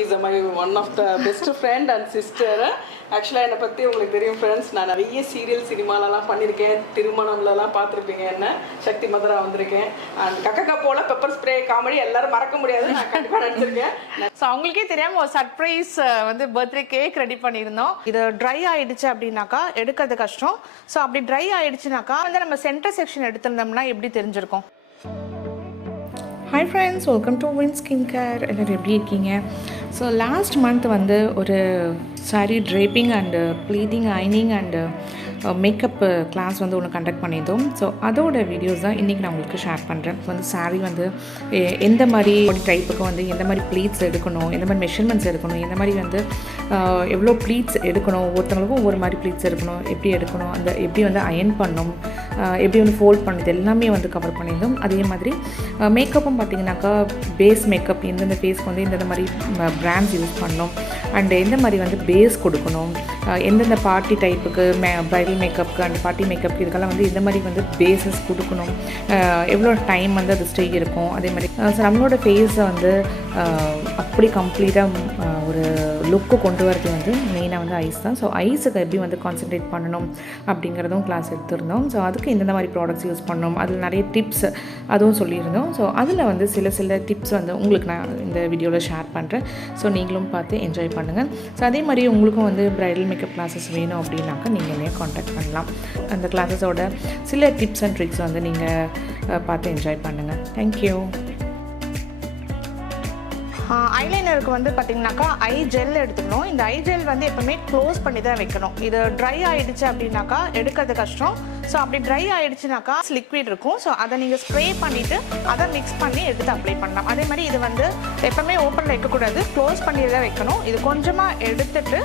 Is my one of the best friend and sister. ஆக்சுவலாக என்னை பற்றி உங்களுக்கு தெரியும் ஃப்ரெண்ட்ஸ், நான் நிறைய சீரியல் சினிமாலலாம் பண்ணியிருக்கேன், திருமணம்லலாம் பார்த்துருப்பீங்க. என்ன சக்தி மதுரா வந்திருக்கேன். அண்ட் கக்கா போல பெப்பர் ஸ்ப்ரே காமெடி எல்லாரும் மறக்க முடியாது, நான் கண்டிப்பாக நடிச்சிருக்கேன். ஸோ அவங்களுக்கே தெரியாமல் ஒரு சர்ப்ரைஸ் வந்து பர்த்டே கேக் ரெடி பண்ணியிருந்தோம். இது ட்ரை ஆகிடுச்சு அப்படின்னாக்கா எடுக்கிறது கஷ்டம். ஸோ அப்படி ட்ரை ஆகிடுச்சுனாக்கா வந்து நம்ம சென்டர் செக்ஷன் எடுத்திருந்தோம்னா எப்படி தெரிஞ்சிருக்கும். Hi friends, welcome to Win Skin Care. எல்லோரும் எப்படி இருக்கீங்க? ஸோ லாஸ்ட் மந்த் வந்து ஒரு சாரீ ட்ரேப்பிங் அண்டு ப்ளீட்டிங், ஐனிங் அண்டு மேக்கப் கிளாஸ் வந்து ஒன்று கண்டக்ட் பண்ணியிருந்தோம். ஸோ அதோட வீடியோஸ் தான் இன்றைக்கி நான் உங்களுக்கு ஷேர் பண்ணுறேன். வந்து சாரீ வந்து எந்த மாதிரி டைப்புக்கு வந்து எந்த மாதிரி ப்ளீட்ஸ் எடுக்கணும், எந்த மாதிரி மெஷர்மெண்ட்ஸ் எடுக்கணும், எந்த மாதிரி வந்து எவ்வளோ ப்ளீட்ஸ் எடுக்கணும், ஒவ்வொருத்தவங்களுக்கும் ஒவ்வொரு மாதிரி ப்ளீட்ஸ் எடுக்கணும், எப்படி எடுக்கணும், அந்த எப்படி வந்து அயன் பண்ணணும், எப்படி வந்து ஃபோல்ட் பண்ணது எல்லாமே வந்து கவர் பண்ணியிருந்தோம். அதே மாதிரி மேக்கப்பும் பார்த்திங்கனாக்கா பேஸ் மேக்கப் எந்தெந்த ஃபேஸ்க்கு வந்து எந்தெந்த மாதிரி பிராண்ட்ஸ் யூஸ் பண்ணணும், அண்டு எந்த மாதிரி வந்து பேஸ் கொடுக்கணும், எந்தெந்த பார்ட்டி டைப்புக்கு ப்ரைடல் மேக்கப்புக்கு அண்ட் பார்ட்டி மேக்கப்புக்கு இதுக்கெல்லாம் வந்து எந்த மாதிரி வந்து பேஸஸ் கொடுக்கணும், எவ்வளோ டைம் வந்து அது ஸ்டே இருக்கும். அதே மாதிரி ஸோ நம்மளோட ஃபேஸை வந்து அப்படி கம்ப்ளீட்டாக ஒரு லுக்கு கொண்டு வரது வந்து மெயினாக வந்து ஐஸ் தான். ஸோ ஐஸுக்கு எப்படி வந்து கான்சன்ட்ரேட் பண்ணணும் அப்படிங்கிறதும் கிளாஸ் எடுத்திருந்தோம். ஸோ அதுக்கு எந்தெந்த மாதிரி ப்ராடக்ட்ஸ் யூஸ் பண்ணணும், அதில் நிறைய டிப்ஸ் அதுவும் சொல்லியிருந்தோம். ஸோ அதில் வந்து சில டிப்ஸ் வந்து உங்களுக்கு நான் இந்த வீடியோவில் ஷேர் பண்ணுறேன். ஸோ நீங்களும் பார்த்து என்ஜாய் பண்ணுங்கள். ஸோ அதே மாதிரி உங்களுக்கும் வந்து ப்ரைடல் மேக்கப் கிளாஸஸ் வேணும் அப்படின்னாக்கா நீங்கள் என்னைய காண்டாக்ட் பண்ணலாம். அந்த கிளாஸஸோட சில டிப்ஸ் அண்ட் ட்ரிக்ஸ் வந்து நீங்கள் பார்த்து என்ஜாய் பண்ணுங்கள். தேங்க்யூ. ஐலைனருக்கு வந்து பார்த்திங்கனாக்கா ஐ ஜெல் எடுத்துக்கணும். இந்த ஐ ஜெல் வந்து எப்போவுமே க்ளோஸ் பண்ணி தான் வைக்கணும். இது ட்ரை ஆகிடுச்சு அப்படின்னாக்கா எடுக்கிறது கஷ்டம். ஸோ அப்படி ட்ரை ஆகிடுச்சுனாக்கா லிக்விட் இருக்கும். ஸோ அதை நீங்கள் ஸ்ப்ரே பண்ணிவிட்டு அதை மிக்ஸ் பண்ணி எடுத்து அப்ளை பண்ணலாம். அதே மாதிரி இது வந்து எப்போவுமே ஓப்பனில் வைக்கக்கூடாது, க்ளோஸ் பண்ணி தான் வைக்கணும். இது கொஞ்சமாக எடுத்துட்டு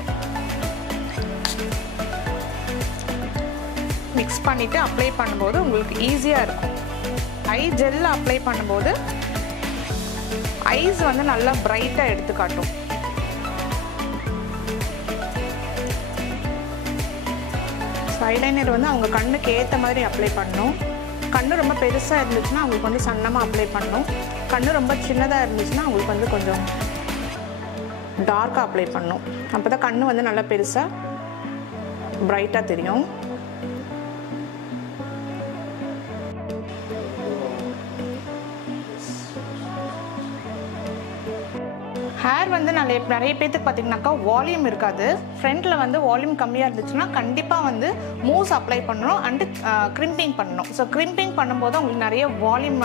மிக்ஸ் பண்ணிவிட்டு அப்ளை பண்ணும்போது உங்களுக்கு ஈஸியாக இருக்கும். ஐ ஜெல் அப்ளை பண்ணும்போது ஐஸ் வந்து நல்லா பிரைட்டாக எடுத்து காட்டும். ஐலைனர் வந்து அவங்க கண்ணுக்கு ஏற்ற மாதிரி அப்ளை பண்ணணும். கண்ணு ரொம்ப பெருசாக இருந்துச்சுன்னா அவங்களுக்கு வந்து சன்னமாக அப்ளை பண்ணணும். கண்ணு ரொம்ப சின்னதாக இருந்துச்சுன்னா அவங்களுக்கு வந்து கொஞ்சம் டார்க்காக அப்ளை பண்ணணும். அப்போ தான் கண்ணு வந்து நல்லா பெருசாக பிரைட்டாக தெரியும். ஹேர் வந்து நிறைய பேத்துக்கு பார்த்திங்கனாக்கா வால்யூம் இருக்காது. ஃப்ரண்ட்டில் வந்து வால்யூம் கம்மியாக இருந்துச்சுன்னா கண்டிப்பாக வந்து மூஸ் அப்ளை பண்ணணும் அண்டு க்ரிம்பிங் பண்ணணும். ஸோ க்ரிம்பிங் பண்ணும்போது அவங்களுக்கு நிறைய வால்யூம்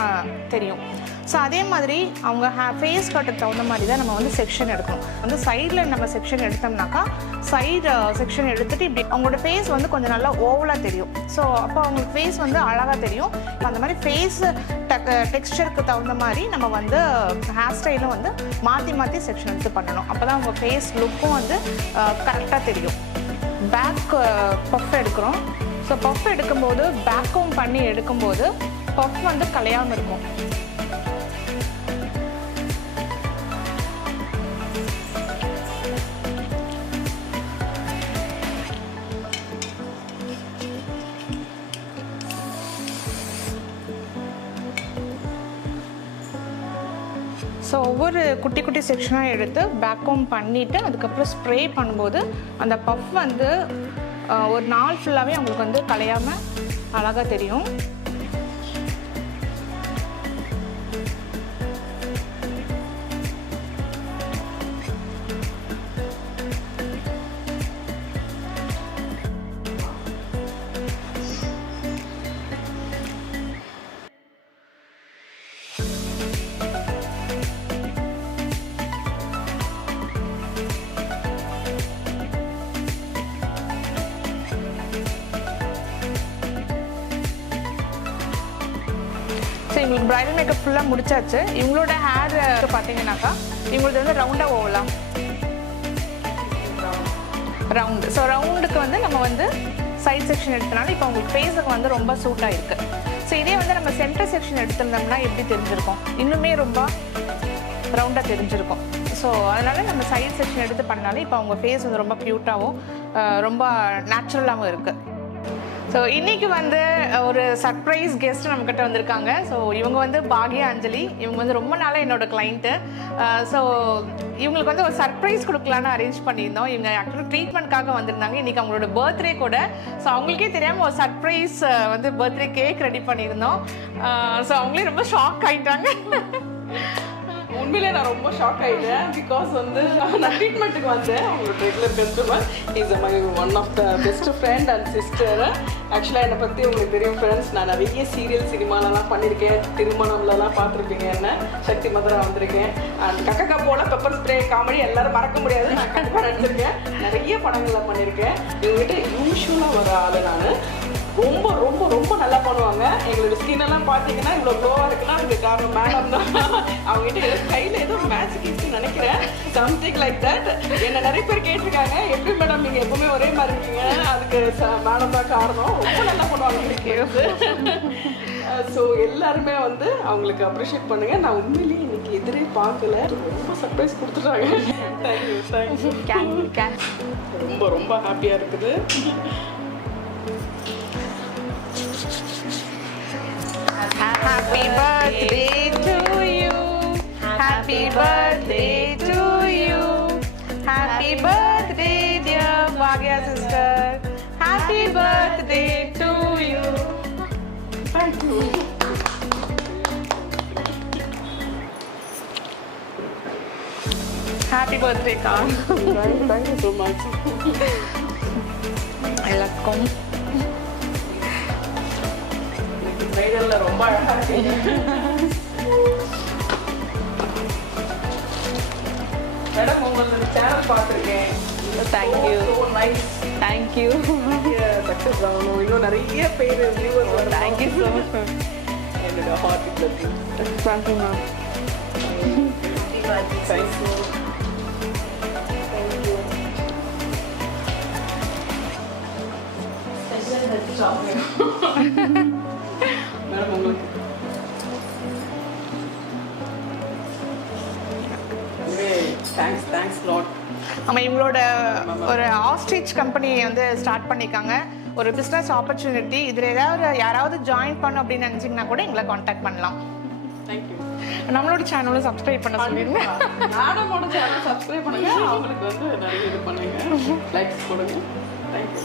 தெரியும். ஸோ அதே மாதிரி அவங்க ஃபேஸ் கட்டுக்கு தகுந்த மாதிரி தான் நம்ம வந்து செக்ஷன் எடுக்கணும். வந்து சைடில் நம்ம செக்ஷன் எடுத்தோம்னாக்கா சைடு செக்ஷன் எடுத்துகிட்டு இப்படி அவங்களோட ஃபேஸ் வந்து கொஞ்சம் நல்லா ஓவலாக தெரியும். ஸோ அப்போ அவங்களுக்கு ஃபேஸ் வந்து அழகாக தெரியும். அந்த மாதிரி ஃபேஸ் டெக்ஸ்டருக்கு தகுந்த மாதிரி நம்ம வந்து ஹேர் ஸ்டைலும் வந்து மாற்றி செக்ஷன் எடுத்து பண்ணணும். அப்போ தான் அவங்க ஃபேஸ் லுக்கும் வந்து கரெக்டாக தெரியும். பேக் பஃப் எடுக்கிறோம். ஸோ பஃப் எடுக்கும்போது பேக்கும் பண்ணி எடுக்கும்போது பஃப் வந்து கலையாமல் இருக்கும். ஸோ ஒவ்வொரு குட்டி செக்ஷனாக எடுத்து பேக்கோம் பண்ணிவிட்டு அதுக்கப்புறம் ஸ்ப்ரே பண்ணும்போது அந்த பஃப் வந்து ஒரு நாள் ஃபுல்லாகவே அவங்களுக்கு வந்து கலையாமல் அழகாக தெரியும். ஸோ இவங்களுக்கு ப்ரைடல் மேக்கப் ஃபுல்லாக முடிச்சாச்சு. இவங்களோட ஹேர் பார்த்தீங்கன்னாக்கா இவங்களுக்கு வந்து ரவுண்டாக ஓவலாம் ரவுண்டு. ஸோ ரவுண்டுக்கு வந்து நம்ம வந்து சைட் செக்ஷன் எடுத்தனால இப்போ அவங்களுக்கு ஃபேஸுக்கு வந்து ரொம்ப சூட்டாக இருக்குது. ஸோ இதே வந்து நம்ம சென்டர் செக்ஷன் எடுத்திருந்தோம்னா எப்படி தெரிஞ்சிருக்கும், இன்னுமே ரொம்ப ரவுண்டாக தெரிஞ்சிருக்கும். ஸோ அதனால் நம்ம சைட் செக்ஷன் எடுத்து பண்ணாலே இப்போ அவங்க ஃபேஸ் வந்து ரொம்ப க்யூட்டாகவும் ரொம்ப நேச்சுரலாகவும் இருக்குது. ஸோ இன்றைக்கி வந்து ஒரு சர்ப்ரைஸ் கெஸ்ட் நம்மக்கிட்ட வந்திருக்காங்க. ஸோ இவங்க வந்து பாக்யா அஞ்சலி. இவங்க வந்து ரொம்ப நாளாக என்னோட கிளைண்ட்டு. ஸோ இவங்களுக்கு வந்து ஒரு சர்ப்ரைஸ் கொடுக்கலான்னு அரேஞ்ச் பண்ணியிருந்தோம். இவங்க ஆக்சுவலி ட்ரீட்மெண்ட்காக வந்திருந்தாங்க. இன்றைக்கி அவங்களோட பர்த்டே கூட. ஸோ அவங்களுக்கே தெரியாமல் ஒரு சர்ப்ரைஸ் வந்து பர்த்டே கேக் ரெடி பண்ணியிருந்தோம். ஸோ அவங்களே ரொம்ப ஷாக் ஆகிட்டாங்க. உண்மையிலே நான் ரொம்ப ஷாக் ஆகிட்டேன். பிகாஸ் வந்து நான் ட்ரீட்மெண்ட்டுக்கு வந்தேன். அவங்களோட regular customer is my one of the best friend and sister. ஆக்சுவலாக என்னை பற்றி உங்களுக்கு தெரியும் ஃப்ரெண்ட்ஸ், நான் நிறைய சீரியல் சினிமாலலாம் பண்ணியிருக்கேன். திருமணம்லலாம் பார்த்துருப்பீங்க. என்ன சக்தி மதரா வந்திருக்கேன். அண்ட் கக்கா போல பெப்பர் ஸ்ப்ரே காமெடி எல்லாரும் மறக்க முடியாது. நான் கண்டிப்பாக நடிச்சிருக்கேன். நிறைய படங்களில் பண்ணியிருக்கேன். இவங்ககிட்ட யூஸ்வலாக வர ஆள் நான். ரொம்ப ரொம்ப ரொம்ப நல்லா பண்ணுவாங்க. எங்களோட ஸ்கின் எல்லாம் பார்த்தீங்கன்னா இவ்வளோ க்ளோவாக இருக்குன்னா அதுக்கு காரணம் மேடம் தான். அவங்ககிட்ட ஏதோ கையில் ஏதோ மேஜிக் இருக்குன்னு நினைக்கிறேன். Something like that. என்னை நிறைய பேர் கேட்டிருக்காங்க, எப்படி மேடம் நீங்கள் எப்பவுமே ஒரே மாதிரி இருக்கீங்க? அதுக்கு மேடம் தான் காரணம். ரொம்ப நல்லா பண்ணுவாங்க எனக்கு. ஸோ எல்லாருமே வந்து அவங்களுக்கு அப்ரிஷியேட் பண்ணுங்க. நான் உண்மையிலேயே இன்னைக்கு எதிரே பார்க்கல. ரொம்ப சர்ப்ரைஸ் கொடுத்துட்டாங்க. தேங்க்யூ. ரொம்ப ரொம்ப ஹாப்பியாக இருக்குது. Happy birthday to you. Happy birthday to you. Happy birthday dear Bhagya sister. Happy birthday to you. Thank you. Happy birthday ka. Thank you so much. எல்லாருக்கும் Bridal ரொம்ப அழகா இருக்கீங்க. மேடம் உங்களோட சேனல் பார்த்துருக்கேன். Thank you. So nice. Thank you. Success ஆகணும். இன்னும் நிறைய பேர் வியூவர்ஸ் வரும். Thank you so much ma'am. என்னோட heart blessing. Thank you ma'am. Thank you. Madam உங்களுக்கு தேங்க்ஸ் லாட். ஆமாம், இவங்களோட ஒரு ஆஸ்ட்ரிச் கம்பெனி வந்து ஸ்டார்ட் பண்ணியிருக்காங்க. ஒரு பிஸ்னஸ் ஆப்பர்ச்சுனிட்டி. இதில் ஏதாவது யாராவது ஜாயின் பண்ணணும் அப்படின்னு நினச்சிங்கன்னா கூட எங்களை காண்டாக்ட் பண்ணலாம். தேங்க்யூ. நம்மளோட சேனலும் சப்ஸ்கிரைப் பண்ண சொல்லிடுங்க. மேடமோட சேனல் சப்ஸ்கிரைப் பண்ணுங்க. அவங்களுக்கு வந்து நிறைய இது பண்ணுங்க. லைக்ஸ் கொடுங்க. தேங்க்யூ.